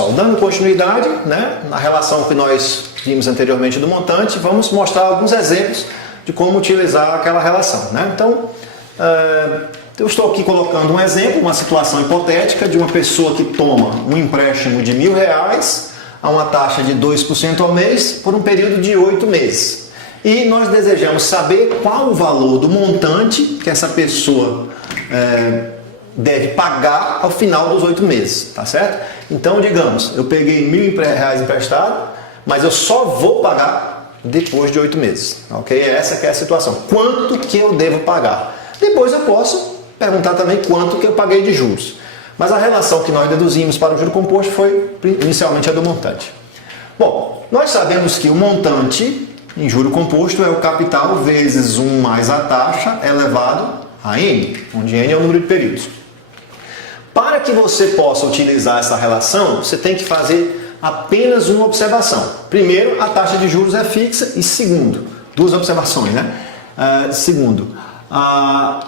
pessoal, dando continuidade, né, na relação que nós vimos anteriormente do montante, vamos mostrar alguns exemplos de como utilizar aquela relação, né? Então, eu estou aqui colocando um exemplo, uma situação hipotética de uma pessoa que toma um empréstimo de R$1.000 a uma taxa de 2% ao mês por um período de 8 meses. E nós desejamos saber qual o valor do montante que essa pessoa deve pagar ao final dos 8 meses, tá certo? Então, digamos, eu peguei R$1.000 emprestado, mas eu só vou pagar depois de 8 meses, ok? Essa que é a situação. Quanto que eu devo pagar? Depois eu posso perguntar também quanto que eu paguei de juros. Mas a relação que nós deduzimos para o juro composto foi inicialmente a do montante. Bom, nós sabemos que o montante em juro composto é o capital vezes 1 mais a taxa elevado a N, onde N é o número de períodos. Para que você possa utilizar essa relação, você tem que fazer apenas uma observação. Primeiro, a taxa de juros é fixa e segundo, duas observações, né? Segundo, a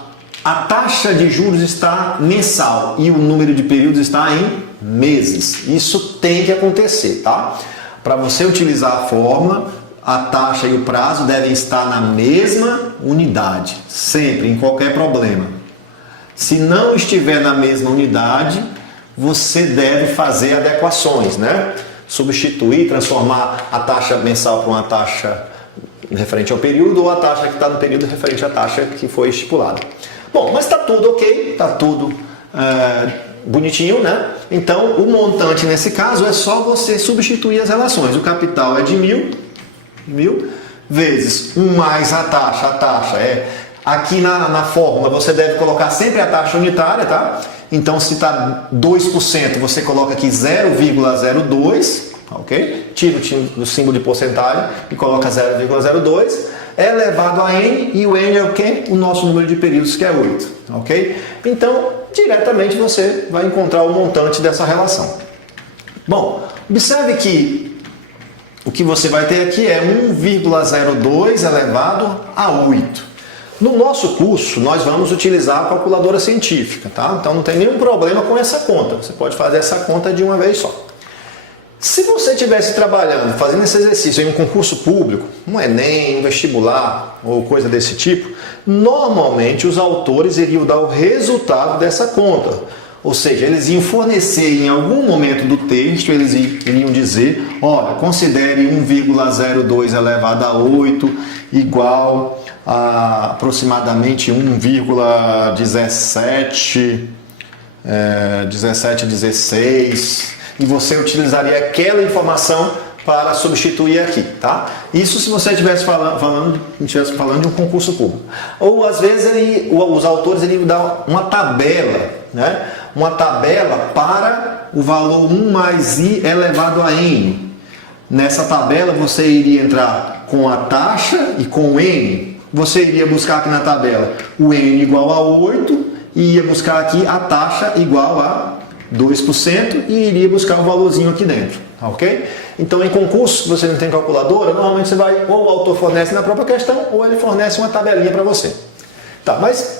taxa de juros está mensal e o número de períodos está em meses. Isso tem que acontecer, tá? Para você utilizar a fórmula, a taxa e o prazo devem estar na mesma unidade, sempre, em qualquer problema. Se não estiver na mesma unidade, você deve fazer adequações, né? Substituir, transformar a taxa mensal para uma taxa referente ao período ou a taxa que está no período referente à taxa que foi estipulada. Bom, mas está tudo ok, está tudo bonitinho, né? Então, o montante nesse caso é só você substituir as relações. O capital é de 1.000 vezes 1 mais a taxa é... Aqui na fórmula você deve colocar sempre a taxa unitária, tá? Então, se está 2%, você coloca aqui 0,02, ok? Tira o símbolo de porcentagem e coloca 0,02. É elevado a N, e o N é o quê? O nosso número de períodos, que é 8, ok? Então, diretamente você vai encontrar o montante dessa relação. Bom, observe que o que você vai ter aqui é 1,02 elevado a 8. No nosso curso, nós vamos utilizar a calculadora científica, tá? Então não tem nenhum problema com essa conta. Você pode fazer essa conta de uma vez só. Se você estivesse trabalhando, fazendo esse exercício em um concurso público, um Enem, um vestibular ou coisa desse tipo, normalmente os autores iriam dar o resultado dessa conta. Ou seja, eles iam fornecer em algum momento do texto, eles iriam dizer, olha, considere 1,02 elevado a 8 igual a aproximadamente 1,1716, e você utilizaria aquela informação para substituir aqui, tá? Isso se você estivesse falando de um concurso público. Ou às vezes os autores iriam dar uma tabela, né? Uma tabela para o valor 1 mais I elevado a N. Nessa tabela você iria entrar com a taxa e com o N. Você iria buscar aqui na tabela o N igual a 8 e ia buscar aqui a taxa igual a 2% e iria buscar o valorzinho aqui dentro, ok? Então, em concursos que você não tem calculadora, normalmente você vai, ou o autor fornece na própria questão, ou ele fornece uma tabelinha para você. Tá, mas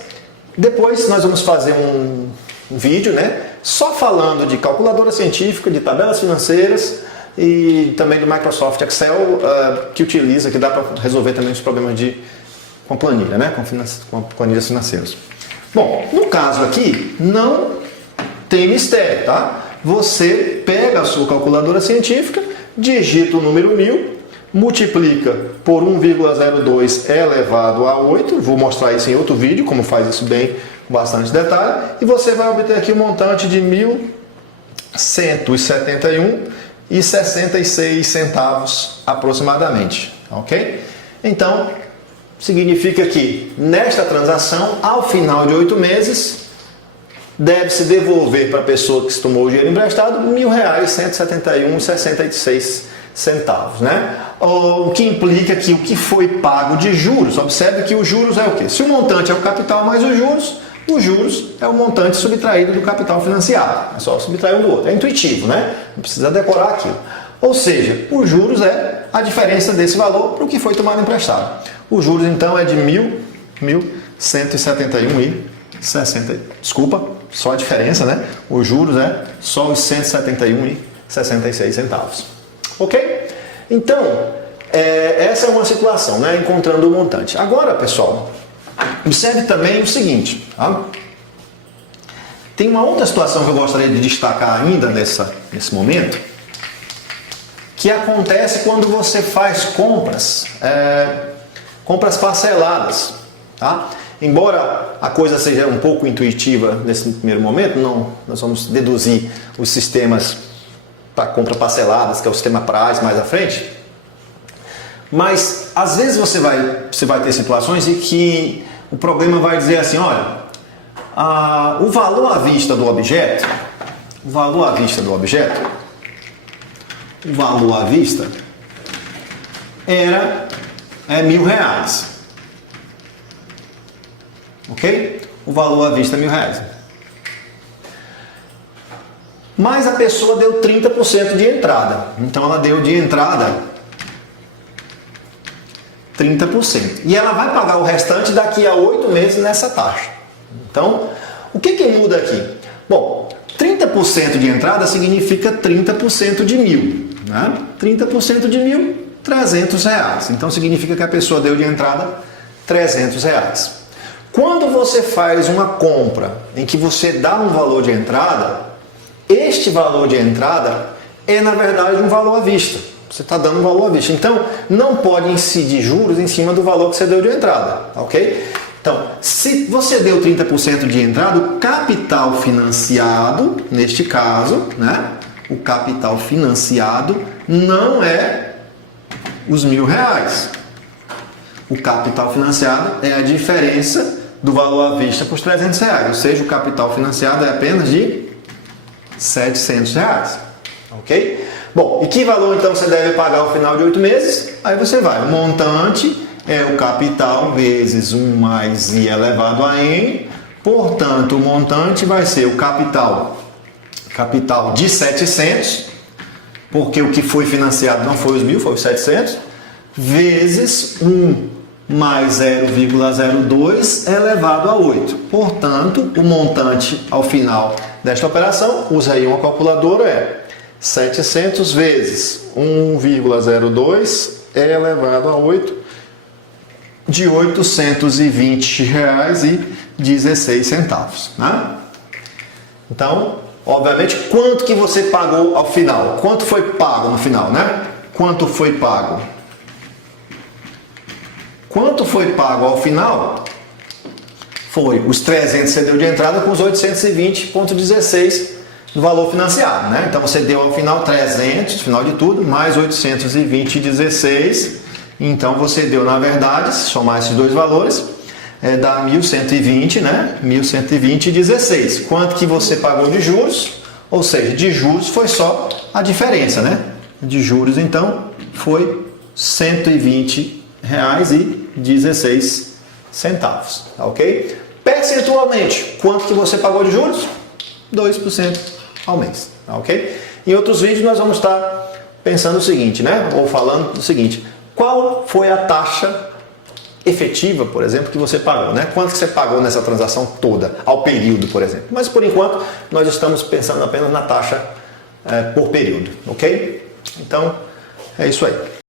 depois nós vamos fazer um vídeo, né? Só falando de calculadora científica, de tabelas financeiras e também do Microsoft Excel, que utiliza, que dá para resolver também os problemas com planilha, né? Com planilhas financeiras. Bom, no caso aqui, não tem mistério, tá? Você pega a sua calculadora científica, digita o número 1.000, multiplica por 1,02 elevado a 8, vou mostrar isso em outro vídeo, como faz isso bem, com bastante detalhe, e você vai obter aqui um montante de 1.171,66 centavos aproximadamente, ok? Então, significa que nesta transação, ao final de 8 meses, deve-se devolver para a pessoa que tomou o dinheiro emprestado R$1.171,66 centavos, né? O que implica que o que foi pago de juros, observe que os juros é o quê? Se o montante é o capital mais os juros é o montante subtraído do capital financiado. É só subtrair um do outro. É intuitivo, né? Não precisa decorar aquilo. Ou seja, os juros é a diferença desse valor para o que foi tomado emprestado. Os juros, então, é de 1.171,60. Desculpa, só a diferença, né? Os juros é só os 171,60 66 centavos. Ok? Então, essa é uma situação, né? Encontrando o montante. Agora, pessoal, observe também o seguinte, tá? Tem uma outra situação que eu gostaria de destacar ainda nesse momento, que acontece quando você faz compras parceladas, tá? Embora a coisa seja um pouco intuitiva nesse primeiro momento, nós vamos deduzir os sistemas para compra parceladas, que é o sistema PRAS mais à frente. Mas às vezes você vai ter situações em que o problema vai dizer assim, olha, o valor à vista do objeto, o valor à vista era R$1.000. Ok? O valor à vista é R$1.000. Mas a pessoa deu 30% de entrada. Então ela deu de entrada 30%. E ela vai pagar o restante daqui a 8 meses nessa taxa. Então, o que muda aqui? Bom, 30% de entrada significa 30% de 1.000. Né? 30% de 1.000, R$300. Então significa que a pessoa deu de entrada R$300. Quando você faz uma compra em que você dá um valor de entrada, este valor de entrada é na verdade um valor à vista. Você está dando um valor à vista. Então, não pode incidir juros em cima do valor que você deu de entrada. Ok? Então, se você deu 30% de entrada, o capital financiado, neste caso, né? O capital financiado não é os R$1.000. O capital financiado é a diferença do valor à vista para os R$300. Ou seja, o capital financiado é apenas de R$700. Ok? Bom, e que valor então você deve pagar ao final de 8 meses? Aí você vai, o montante é o capital vezes 1 mais I elevado a N, portanto o montante vai ser o capital de 700, porque o que foi financiado não foi os 1.000, foi os 700, vezes 1 mais 0,02 elevado a 8. Portanto, o montante ao final desta operação, usa aí uma calculadora, é 700 vezes 1,02 elevado a 8, de R$ 820,16. Né? Então, obviamente, quanto que você pagou ao final? Quanto foi pago no final, né? Quanto foi pago? Quanto foi pago ao final? Foi os 300 que você deu de entrada com os 820,16 do valor financiado, né? Então você deu ao final 300, no final de tudo, mais 820,16. Então você deu, na verdade, se somar esses dois valores, dá 1.120, né? 1.120,16. Quanto que você pagou de juros? Ou seja, de juros foi só a diferença, né? De juros, então, foi R$ 120,16. Tá ok? Percentualmente, quanto que você pagou de juros? 2% ao mês. Tá ok? Em outros vídeos nós vamos estar pensando o seguinte, né? Ou falando o seguinte: qual foi a taxa efetiva, por exemplo, que você pagou, né? Quanto que você pagou nessa transação toda, ao período, por exemplo. Mas por enquanto nós estamos pensando apenas na taxa por período, ok? Então é isso aí.